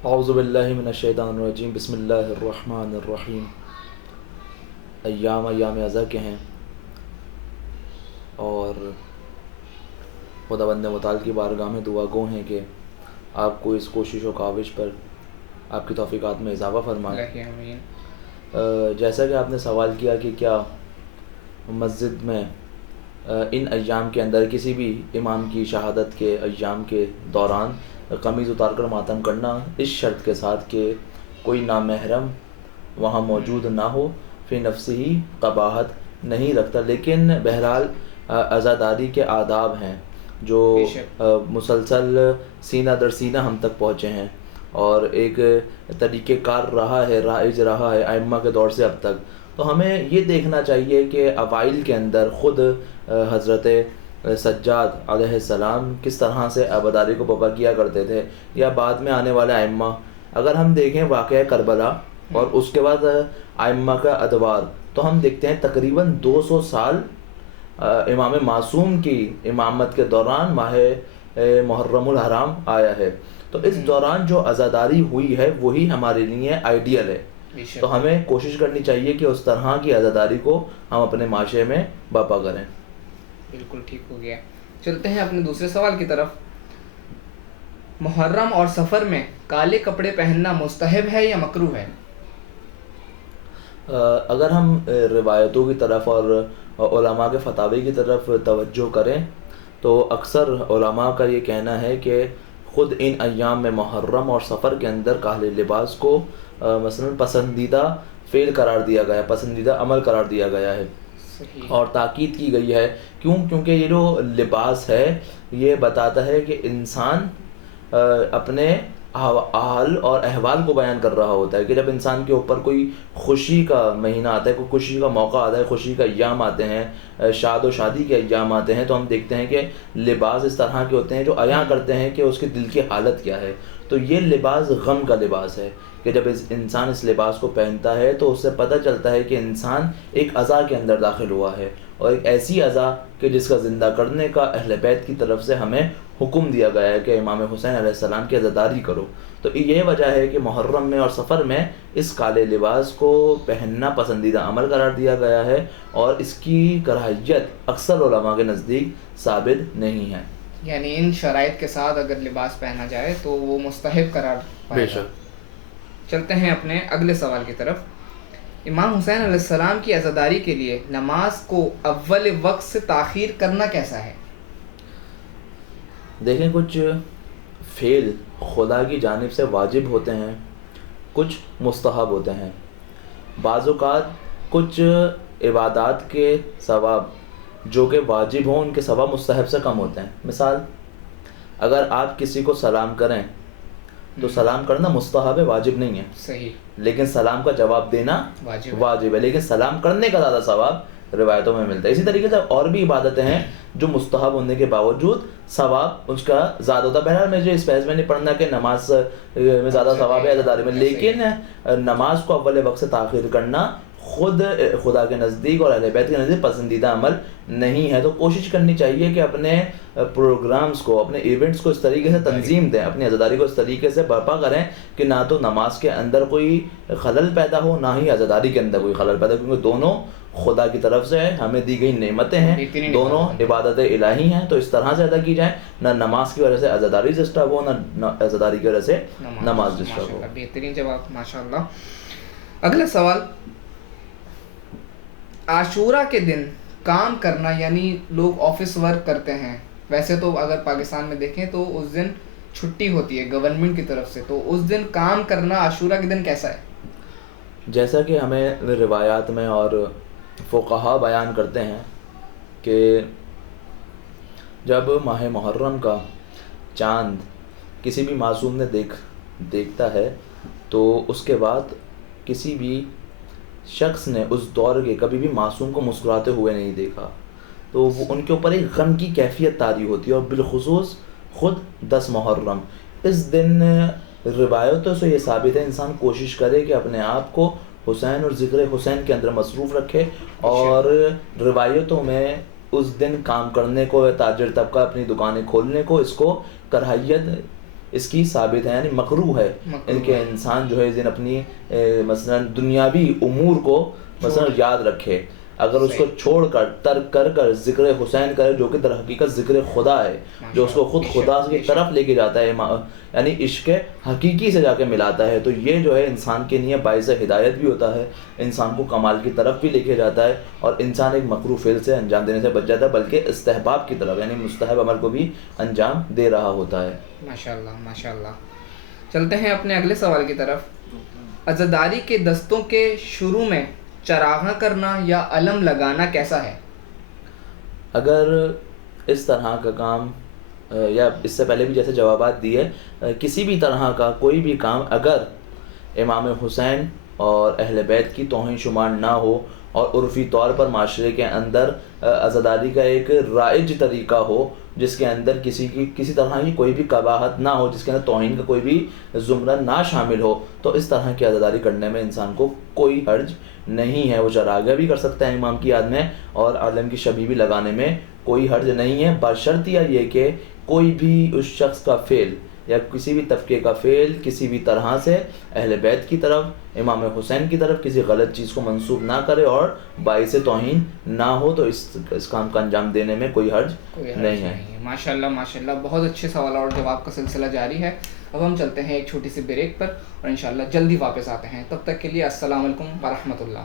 اعوذ باللہ من الشیطان الرجیم، بسم اللہ الرحمن الرحیم۔ ایام ازا کے ہیں اور خداوند متعال کی بارگاہ میں دعا گو ہیں کہ آپ کو اس کوشش و کاوش پر آپ کی توفیقات میں اضافہ فرمائے۔ جیسا کہ آپ نے سوال کیا کہ کیا مسجد میں ان ایام کے اندر کسی بھی امام کی شہادت کے ایام کے دوران قمیض اتار کر ماتم کرنا، اس شرط کے ساتھ کہ کوئی نامحرم وہاں موجود نہ ہو، فی نفس ہی قباحت نہیں رکھتا، لیکن بہرحال عزاداری کے آداب ہیں جو مسلسل سینہ در سینہ ہم تک پہنچے ہیں اور ایک طریقہ کار رہا ہے، رائج رہا ہے ائمہ کے دور سے اب تک۔ تو ہمیں یہ دیکھنا چاہیے کہ اوائل کے اندر خود حضرت سجاد علیہ السلام کس طرح سے عباداری کو بپا کیا کرتے تھے، یا بعد میں آنے والے ائمہ۔ اگر ہم دیکھیں واقعہ کربلا اور اس کے بعد ائمہ کا ادوار، تو ہم دیکھتے ہیں تقریباً 200 سال امام معصوم کی امامت کے دوران ماہ محرم الحرام آیا ہے۔ تو اس دوران جو عزاداری ہوئی ہے وہی ہمارے لیے آئیڈیل ہے، تو ہمیں کوشش کرنی چاہیے کہ اس طرح کی عزاداری کو ہم اپنے معاشرے میں برپا کریں۔ بالکل ٹھیک ہو گیا۔ چلتے ہیں اپنے دوسرے سوال کی طرف۔ محرم اور سفر میں کالے کپڑے پہننا مستحب ہے یا مکروہ ہے؟ اگر ہم روایتوں کی طرف اور علماء کے فتاوی کی طرف توجہ کریں تو اکثر علماء کا یہ کہنا ہے کہ خود ان ایام میں محرم اور سفر کے اندر کالے لباس کو مثلا پسندیدہ فعل قرار دیا گیا ہے، پسندیدہ عمل قرار دیا گیا ہے اور تاکید کی گئی ہے۔ کیونکہ یہ جو لباس ہے یہ بتاتا ہے کہ انسان اپنے حال اور احوال کو بیان کر رہا ہوتا ہے، کہ جب انسان کے اوپر کوئی خوشی کا مہینہ آتا ہے، کوئی خوشی کا موقع آتا ہے، خوشی کا ایام آتے ہیں، شاد و شادی کے ایام آتے ہیں، تو ہم دیکھتے ہیں کہ لباس اس طرح کے ہوتے ہیں جو عیاں کرتے ہیں کہ اس کے دل کی حالت کیا ہے۔ تو یہ لباس غم کا لباس ہے کہ جب انسان اس لباس کو پہنتا ہے تو اس سے پتہ چلتا ہے کہ انسان ایک عزا کے اندر داخل ہوا ہے، اور ایک ایسی عزا کہ جس کا زندہ کرنے کا اہل بیت کی طرف سے ہمیں حکم دیا گیا ہے کہ امام حسین علیہ السلام کی عزاداری کرو۔ تو یہ وجہ ہے کہ محرم میں اور سفر میں اس کالے لباس کو پہننا پسندیدہ عمل قرار دیا گیا ہے، اور اس کی کراہیت اکثر علماء کے نزدیک ثابت نہیں ہے۔ یعنی ان شرائط کے ساتھ اگر لباس پہنا جائے تو وہ مستحب قرار پائے گا۔ بے شک۔ چلتے ہیں اپنے اگلے سوال کی طرف۔ امام حسین علیہ السلام کی عزاداری کے لیے نماز کو اول وقت سے تاخیر کرنا کیسا ہے؟ دیکھیں، کچھ فعل خدا کی جانب سے واجب ہوتے ہیں، کچھ مستحب ہوتے ہیں۔ بعض اوقات کچھ عبادات کے ثواب جو کہ واجب ہوں ان کے ثواب مستحب سے کم ہوتے ہیں۔ مثال، اگر آپ کسی کو سلام کریں تو سلام کرنا مستحب ہے، واجب نہیں ہے۔ صحیح۔ لیکن سلام کا جواب دینا واجب ہے، لیکن سلام کرنے کا زیادہ ثواب روایتوں میں ملتا ہے۔ اسی طریقے سے اور بھی عبادتیں ہیں جو مستحب ہونے کے باوجود ثواب اس کا زیادہ ہوتا ہے۔ بہرحال مجھے اس بحث میں نہیں پڑھنا کہ نماز میں زیادہ ثواب ہے عزاداری میں، لیکن نماز کو اول وقت سے تاخیر کرنا خود خدا کے نزدیک اور اہل بیت کے نزدیک پسندیدہ عمل نہیں ہے۔ تو کوشش کرنی چاہیے کہ اپنے پروگرامز کو، اپنے ایونٹس کو اس طریقے سے تنظیم دیں، اپنی عزاداری کو اس طریقے سے برپا کریں کہ نہ تو نماز کے اندر کوئی خلل پیدا ہو، نہ ہی عزاداری کے اندر کوئی خلل پیدا ہو، کیونکہ دونوں خدا کی طرف سے ہمیں دی گئی نعمتیں ہیں، دونوں عبادت الہی ہیں، تو اس طرح سے ادا کی جائیں، نہ نماز کی وجہ سے عزاداری ڈسٹرب ہو، نہ عزاداری کی وجہ سے نماز ڈسٹرب ہو۔ بہترین جواب، ماشاءاللہ۔ اگلا سوال، عاشورہ کے دن کام کرنا، یعنی لوگ آفس ورک کرتے ہیں، ویسے تو اگر پاکستان میں دیکھیں تو اس دن چھٹی ہوتی ہے گورنمنٹ کی طرف سے، تو اس دن کام کرنا عاشورہ کے دن کیسا ہے؟ جیسا کہ ہمیں روایات میں اور فقہا بیان کرتے ہیں کہ جب ماہ محرم کا چاند کسی بھی معصوم نے دیکھتا ہے تو اس کے بعد کسی بھی شخص نے اس دور کے کبھی بھی معصوم کو مسکراتے ہوئے نہیں دیکھا، تو وہ ان کے اوپر ایک غم کی کیفیت طاری ہوتی ہے، اور بالخصوص خود 10 محرم اس دن روایتوں سے یہ ثابت ہے انسان کوشش کرے کہ اپنے آپ کو حسین اور ذکر حسین کے اندر مصروف رکھے، اور روایتوں میں اس دن کام کرنے کو، تاجر طبقہ اپنی دکانیں کھولنے کو، اس کو کراہیت اس کی ثابت ہے، یعنی مکروہ ہے ان کے انسان جو ہے دن اپنی مثلا دنیاوی امور کو مثلا یاد رکھے، اگر اس کو چھوڑ کر ترک کر کر ذکر حسین کرے جو کہ در حقیقت ذکر خدا ہے، جو اس کو خود خدا کی طرف لے کے جاتا ہے، یعنی عشق حقیقی سے جا کے ملاتا ہے، تو یہ جو ہے انسان کے لیے باعث ہدایت بھی ہوتا ہے، انسان کو کمال کی طرف بھی لے کے جاتا ہے، اور انسان ایک مکروہ فعل سے انجام دینے سے بچ جاتا ہے، بلکہ استحباب کی طرف یعنی مستحب عمل کو بھی انجام دے رہا ہوتا ہے۔ ماشاءاللہ ماشاءاللہ۔ چلتے ہیں اپنے اگلے سوال کی طرف۔ عزاداری کے دستوں کے شروع میں چراغاں کرنا یا علم لگانا کیسا ہے؟ اگر اس طرح کا کام یا اس سے پہلے بھی جیسے جوابات دیے، کسی بھی طرح کا کوئی بھی کام اگر امام حسین اور اہل بیت کی توہین شمار نہ ہو اور عرفی طور پر معاشرے کے اندر عزاداری کا ایک رائج طریقہ ہو جس کے اندر کسی طرح کی کوئی بھی قباحت نہ ہو، جس کے اندر توہین کا کوئی بھی زمرہ نہ شامل ہو، تو اس طرح کی عزاداری کرنے میں انسان کو کوئی حرج نہیں ہے۔ وہ چراغاں بھی کر سکتا ہے امام کی یاد میں، اور عالم کی شبیہ بھی لگانے میں کوئی حرج نہیں ہے، بشرطیہ یہ کہ کوئی بھی اس شخص کا فعل یا کسی بھی طبقے کا فعل کسی بھی طرح سے اہل بیت کی طرف، امام حسین کی طرف کسی غلط چیز کو منسوب نہ کرے اور باعث توہین نہ ہو، تو اس کام کا انجام دینے میں کوئی حرج نہیں ہے۔ ماشاءاللہ ماشاءاللہ، بہت اچھے سوال اور جواب کا سلسلہ جاری ہے۔ اب ہم چلتے ہیں ایک چھوٹی سی بریک پر اور انشاءاللہ جلدی واپس آتے ہیں، تب تک کے لیے السلام علیکم ورحمۃ اللہ۔